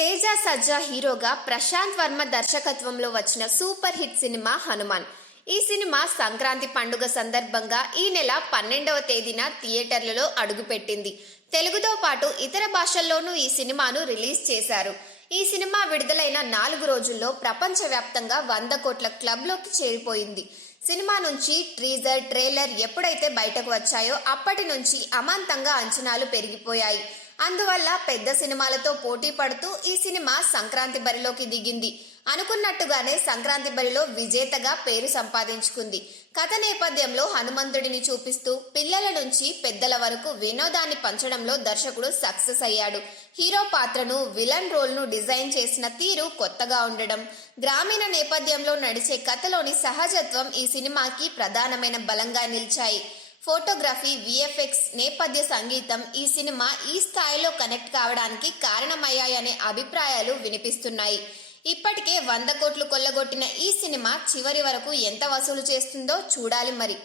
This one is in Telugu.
తేజ సజ్జా హీరోగా ప్రశాంత్ వర్మ దర్శకత్వంలో వచ్చిన సూపర్ హిట్ సినిమా హనుమాన్. ఈ సినిమా సంక్రాంతి పండుగ సందర్భంగా ఈ నెల 12వ తేదీన థియేటర్లలో అడుగుపెట్టింది. తెలుగుతో పాటు ఇతర భాషల్లోనూ ఈ సినిమాను రిలీజ్ చేశారు. ఈ సినిమా విడుదలైన 4 రోజుల్లో ప్రపంచవ్యాప్తంగా 100 కోట్ల క్లబ్లోకి చేరిపోయింది. సినిమా నుంచి ట్రీజర్, ట్రైలర్ ఎప్పుడైతే బయటకు వచ్చాయో అప్పటి నుంచి అమాంతంగా అంచనాలు పెరిగిపోయాయి. అందువల్ల పెద్ద సినిమాలతో పోటీ పడుతూ ఈ సినిమా సంక్రాంతి బరిలోకి దిగింది. అనుకున్నట్టుగానే సంక్రాంతి బరిలో విజేతగా పేరు సంపాదించుకుంది. కథ నేపథ్యంలో హనుమంతుడిని చూపిస్తూ పిల్లల నుంచి పెద్దల వరకు వినోదాన్ని పంచడంలో దర్శకుడు సక్సెస్ అయ్యాడు. హీరో పాత్రను, విలన్ రోల్ను డిజైన్ చేసిన తీరు కొత్తగా ఉండడం, గ్రామీణ నేపథ్యంలో నడిచే కథలోని సహజత్వం ఈ సినిమాకి ప్రధానమైన బలంగా నిలిచాయి. ఫోటోగ్రఫీ, విఎఫ్ఎక్స్, నేపథ్య సంగీతం ఈ సినిమా ఈ స్థాయిలో కనెక్ట్ కావడానికి కారణమయ్యాయనే అభిప్రాయాలు వినిపిస్తున్నాయి. ఇప్పటికే 100 కోట్లు కొల్లగొట్టిన ఈ సినిమా చివరి వరకు ఎంత వసూలు చేస్తుందో చూడాలి మరి.